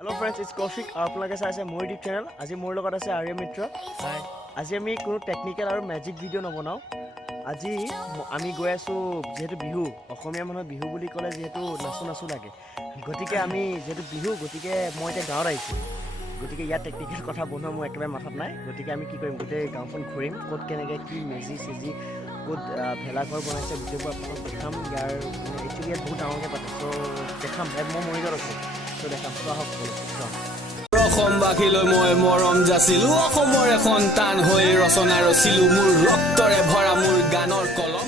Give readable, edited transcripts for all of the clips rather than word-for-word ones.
Hello friends, it's Kaushik. আপোনালোকে চাইছে মোৰ ইউটিউব চেনেল। আজি মোৰ লগত আছে আৰ্য মিত্ৰ। হাই। আজি আমি কোনো টেকনিক্যাল আৰু ম্যাজিক ভিডিঅ' নবনাও। আজি আমি গৈ আছো যেহেতু বিহু, অসমীয়া মানুহৰ বিহু বুলি ক'লে যেহেতু নাচু লাগে। গতিকে আমি যেহেতু বিহু, গতিকে মই এতিয়া গাঁৱত আহিছোঁ। গতিকে ইয়াত টেকনিক্যাল কথা বনোৱা মোৰ একেবাৰে মাথাত নাই। গতিকে আমি কি কৰিম, গোটেই গাঁওখন ঘূৰিম, ক'ত কেনেকৈ কি মেজি চেজি, ক'ত ভেলাঘৰ বনাইছে, গোটেইবোৰ আপোনালোক দেখাম। ইয়াৰ একচুৱেলি ইয়াত বহুত ডাঙৰকৈ পাতে, চ' দেখাম। মই মৰিগাঁৱত আছোঁ, চ' দেখাম। চোৱা হওক যাম। অসমবাসীলৈ মই মৰম যাচিলো, অসমৰ এখন টান হৈ ৰচনা ৰচিলো, মোৰ ৰক্তৰে ভৰা মোৰ গানৰ কলম।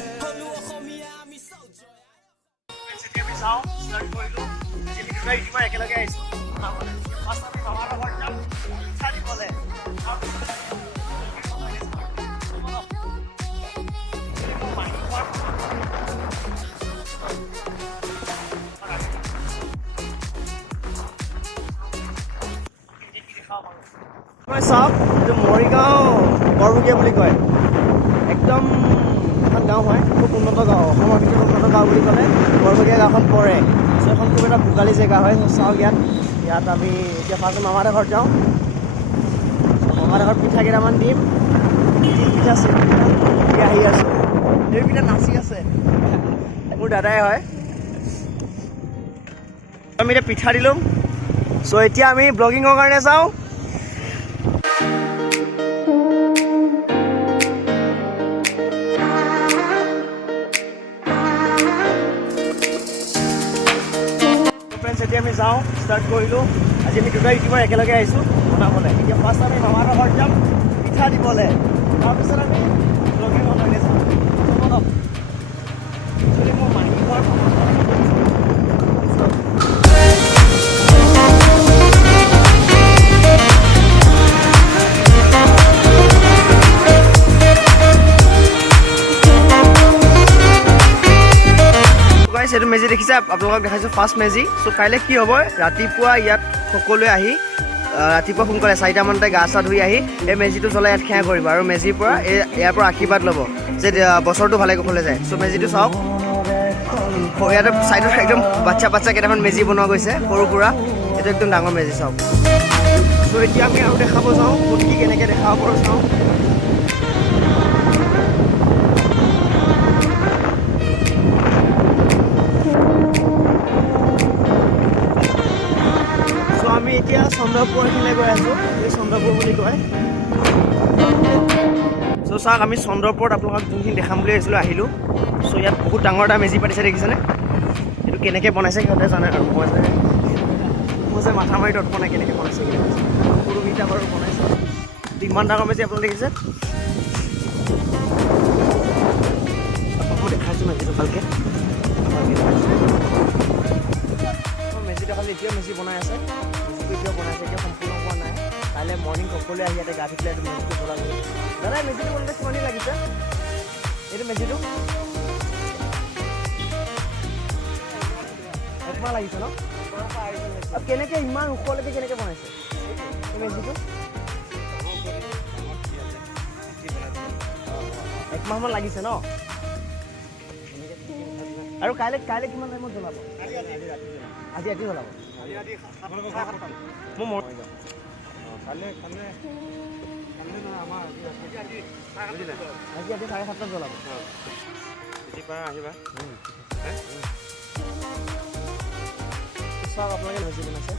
একেলগে আহিছো চাওক, এইটো মৰিগাঁও বৰভুগীয়া বুলি কয়। একদম এখন গাঁও হয়, খুব উন্নত গাঁও। অসমৰ ভিতৰত উন্নত গাঁও বুলি ক'লে বৰভুগীয়া গাঁওখন পৰে। চ' এখন খুব এটা ভোগালী জেগা হয়। চাওক ইয়াত আমি এতিয়া ফাৰ্ষ্ট মামাহঁতৰ ঘৰত যাওঁ। মামাহঁতৰ ঘৰত পিঠা কেইটামান দিম। পিঠা চিঠা আহি আছোঁ। এই পিঠা নাচি আছে, মোৰ দাদাই হয়। আমি এতিয়া পিঠা দিলোঁ। চ' এতিয়া আমি ব্লগিঙৰ কাৰণে যাওঁ। এতিয়া আমি যাওঁ, ষ্টাৰ্ট কৰিলোঁ। আজি আমি দুটা ইউটিউবাৰ একেলগে আহিছোঁ বনাবলৈ। এতিয়া ফাৰ্ষ্ট আমি মামাহঁতৰ ঘৰত যাম পিঠা দিবলৈ, তাৰপিছত আমি ব্লগিঙৰ কাৰণে যাম। একচুৱেলি মোৰ মাহী ঘৰ এইটো মেজি দেখিছে, আপোনালোকক দেখাইছোঁ ফাৰ্ষ্ট মেজি। চ' কাইলৈ কি হ'ব, ৰাতিপুৱা ইয়াত সকলোৱে আহি ৰাতিপুৱা সোনকালে 4টামানতে গা চা ধুই আহি এই মেজিটো জ্বলাই ইয়াত সেৱা কৰিব আৰু মেজিৰ পৰা ইয়াৰ পৰা আশীৰ্বাদ ল'ব যে বছৰটো ভালে কুশলে যায়। চ' মেজিটো চাওক, ইয়াতে চাইডত একদম বাচ্চা কেইটামান মেজি বনোৱা গৈছে সৰু সুৰা। এইটো একদম ডাঙৰ মেজি চাওক। চ' এতিয়া আমি আৰু দেখাব যাওঁ, ক'ত কি কেনেকৈ দেখাব পাৰোঁ চাওঁ। আমি এতিয়া চন্দ্ৰপুৰখিনিলৈ গৈ আছোঁ। এই চন্দ্ৰপুৰ বুলি কয়। চ' চাওক, আমি চন্দ্ৰপুৰত আপোনালোকক যোনখিনি দেখাম বুলি আহিছিলোঁ আহিলোঁ। চ' ইয়াত বহুত ডাঙৰ এটা মেজি পাতিছে দেখিছেনে? এইটো কেনেকৈ বনাইছে সিহঁতে জানে আৰু মই যে মাথা মাৰি তৎ বনাই কেনেকৈ বনাইছে সৰুকেইটা বাৰু বনাইছে। ইমান ডাঙৰ মেজি আপোনালোকে দেখিছে। মই দেখাইছোঁ মেজিটো ভালকৈ মেজিটো খালি এতিয়াও মেজি বনাই আছে। এতিয়াও বনাইছে, এতিয়া সম্পূৰ্ণ হোৱা নাই। কাইলৈ মৰ্ণিং সকলোৱে আহি ইয়াতে গা ধুই পেলাই এইটো মেজিটো জ্বলাব। দাদা মেজিটো বনাওঁতে কিমান দিন লাগিছে? এইটো মেজিটো 1 মাহ লাগিছে ন? কেনেকৈ ইমান ওখলৈকে কেনেকৈ বনাইছে এই মেজিটো? 1 মাহমান লাগিছে ন? আৰু কাইলৈ কিমান টাইমত জ্বলাব? আজি ৰাতি জ্বলাব। মোৰ আজি 7:30 জ্বলাব। আহিবা চাওক আপোনালোকে মেজি বনাইছে।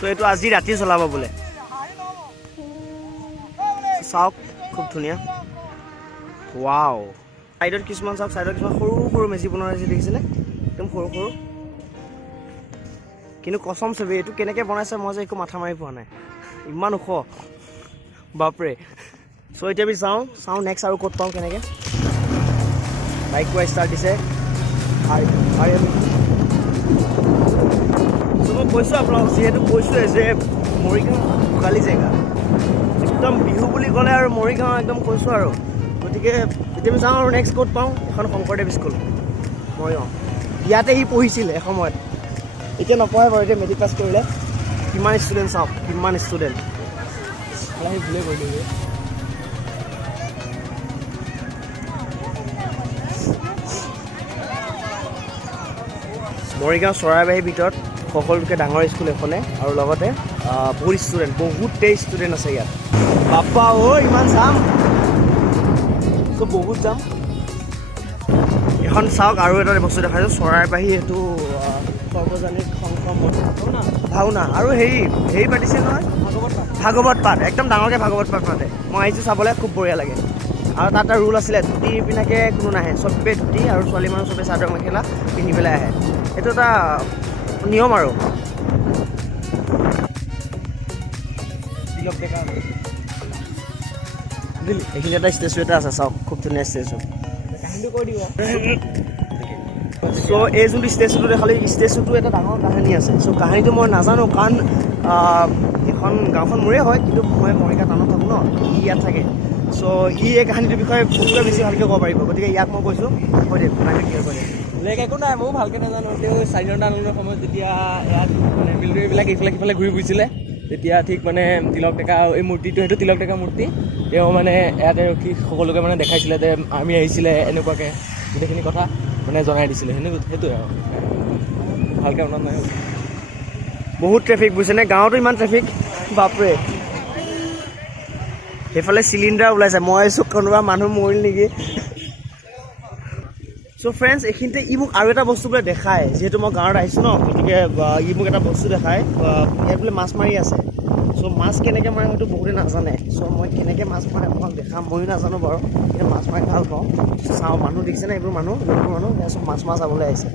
চ' এইটো আজি ৰাতি জ্বলাব বোলে। চাওক খুব ধুনীয়া। ৱাও, চাইডত কিছুমান চাওক, চাইডত কিছুমান সৰু মেজি বনোৱা হৈছে দেখিছেনে? একদম সৰু। কিন্তু কচম চবে এইটো কেনেকৈ বনাইছে মই যে একো মাথা মাৰি পোৱা নাই, ইমান ওখ বাপৰে। চ' এতিয়া আমি চাওঁ নেক্সট আৰু ক'ত পাওঁ কেনেকৈ। বাইক পোৱা ষ্টাৰ্ট দিছে। কৈছোঁ আপোনালোকক, যিহেতু কৈছোঁৱে যে মৰিগাঁও ভোগালী জেগা। একদম বিহু বুলি ক'লে আৰু মৰিগাঁও একদম কৈছোঁ আৰু গতিকে এতিয়া আমি যাওঁ আৰু নেক্সট ক'ত পাওঁ এখন শংকৰদেৱ স্কুল মৰিগাঁও ইয়াতে সি পঢ়িছিলে এসময়ত এতিয়া নপঢ়ে বাৰু এতিয়া মেট্ৰিক পাছ কৰিলে কিমান ষ্টুডেণ্ট চাওক কিমান ষ্টুডেণ্ট আহি ভুলে কৰিলোঁ মৰিগাঁও চৰাইবাহীৰ ভিতৰত সকলোতকৈ ডাঙৰ স্কুল এখনে আৰু লগতে বহুত ষ্টুডেণ্ট বহুতেই ষ্টুডেণ্ট আছে ইয়াত বাপ্পা ইমান যাম চ' বহুত যাম এখন চাওক আৰু এটা বস্তু দেখাইছোঁ চৰাইবাহী এইটো সৰ্বজনীন ভাওনা আৰু হেৰি পাতিছে নহয় ভাগৱত পাঠ একদম ডাঙৰকৈ ভাগৱত পাঠ পাতে মই আহিছোঁ চাবলৈ খুব বঢ়িয়া লাগে আৰু তাত এটা ৰুল আছিলে ধুতি পিন্ধাকৈ কোনো নাহে চবেই ধুতি আৰু ছোৱালী মানুহ চবেই চাদৰ মেখেলা পিন্ধি পেলাই আহে এইটো এটা নিয়ম আৰু এইখিনি এটা ষ্টেচু এটা আছে চাওক খুব ধুনীয়া ষ্টেচু কাহিনীটো কৈ দিব চ' এই যোনটো ষ্টেচুটো দেখালে ষ্টেচুটো এটা ডাঙৰ কাহিনী আছে চ' কাহিনীটো মই নাজানো কাৰণ এখন গাঁওখন মোৰে হয় কিন্তু মই মৰিগাঁও টাউনত থাকোঁ ন ই ইয়াত থাকে চ' এই কাহিনীটোৰ বিষয়ে বহুতে বেছি ভালকৈ ক'ব পাৰিব গতিকে ইয়াক মই কৈছোঁ কৈ দিম আপোনাকে ক্লিয়াৰ কৰি দিম লাইক একো নাই ময়ো ভালকৈ নাজানো তেওঁ স্বাধীনতা আন্দোলনৰ সময়ত যেতিয়া ইয়াত মানে মিলিটাৰীবিলাক ইফালে সিফালে ঘূৰি ফুৰিছিলে তেতিয়া ঠিক মানে তিলক ডেকা এই মূৰ্তিটো সেইটো তিলক ডেকা মূৰ্তি তেওঁ মানে ইয়াতে ৰখি সকলোকে মানে দেখাইছিলে যে আৰ্মি আহিছিলে এনেকুৱাকৈ গোটেইখিনি কথা মানে জনাই দিছিলে সেইটোৱে আৰু ভালকৈ মনত নাই বহুত ট্ৰেফিক বুজিছেনে গাঁৱতো ইমান ট্ৰেফিক বাপৰে সেইফালে চিলিণ্ডাৰ ওলাইছে মই আছোঁ কোনোবা মানুহ মৰিল নেকি চ' ফ্ৰেণ্ডছ এইখিনিতে ই মোক আৰু এটা বস্তু বোলে দেখায় যিহেতু মই গাঁৱত আহিছোঁ ন গতিকে ই মোক এটা বস্তু দেখায় ইয়াত বোলে মাছ মাৰি আছে চ' মাছ কেনেকৈ মাৰে হয়তো বহুতে নাজানে চ' মই কেনেকৈ মাছ মাৰে আপোনাক দেখাম ময়ো নাজানো বাৰু কিন্তু মাছ মাৰি ভাল পাওঁ চাওঁ মানুহ দেখিছেনে এইবোৰ মানুহ সেয়া চব মাছ চাবলৈ আহিছে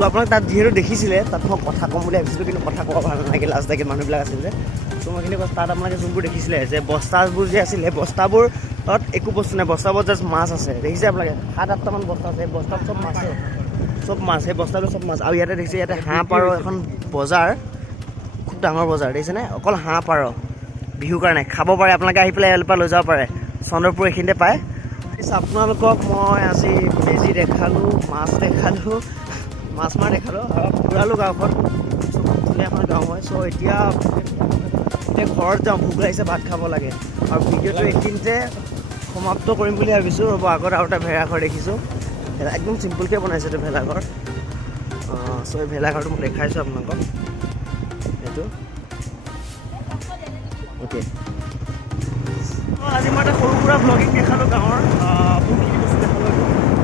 চ' আপোনাক তাত যিহেতু দেখিছিলে তাত মই কথা ক'ম বুলি ভাবিছিলোঁ কিন্তু কথা কোৱা ভাল নালাগে লাষ্ট ডাকে মানুহবিলাক আছিল যে চ' মই কিন্তু তাত আপোনালোকে যোনবোৰ দেখিছিলে যে বস্তাবোৰ যে আছিলে বস্তাবোৰত একো বস্তু নাই বস্তাবোৰত জাষ্ট মাছ আছে দেখিছে আপোনালোকে 7-8টামান বস্তা আছে এই বস্তাত চব মাছ সেই বস্তাবোৰ চব মাছ আৰু ইয়াতে দেখিছে ইয়াতে হাঁহ পাৰ এখন বজাৰ খুব ডাঙৰ বজাৰ দেখিছেনে অকল হাঁহ পাৰ বিহুৰ কাৰণে খাব পাৰে আপোনালোকে আহি পেলাই ইয়াৰ পৰা লৈ যাব পাৰে চন্দ্ৰপুৰ এইখিনিতে পায় আপোনালোকক মই আজি মেজি দেখালোঁ মাছ দেখালোঁ মাছ মাৰ দেখালোঁ আৰু ফুৰালোঁ গাঁওখন ধুনীয়া এখন গাঁও হয় চ' এতিয়া ঘৰত যাওঁ ভোক লাগিছে ভাত খাব লাগে আৰু ভিডিঅ'টো এইখিনিতে সমাপ্ত কৰিম বুলি ভাবিছোঁ ৰ'ব আগত আৰু এটা ভেলাঘৰ দেখিছোঁ একদম চিম্পুলকৈ বনাইছে এইটো ভেলাঘৰ চ' এই ভেলাঘৰটো মই দেখাইছোঁ আপোনালোকক এইটো অ'কে আজি মই এটা সৰু সুৰা ভ্লগিং দেখালোঁ গাঁৱৰ বহুতখিনি বস্তু দেখালোঁ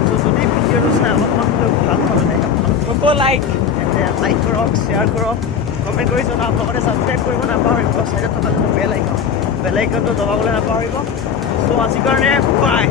চ' যদি ভিডিঅ'টো চাই অলপমান ভাল পালে লাইক কৰক শ্বেয়াৰ কৰক কমেণ্ট কৰি জনাওক লগতে ছাবস্ক্ৰাইব কৰিব নাপাহৰিব চাইডত থকা বেল আইকনটো দবাবলৈ নাপাহৰিব চ' আজিৰ কাৰণে বাই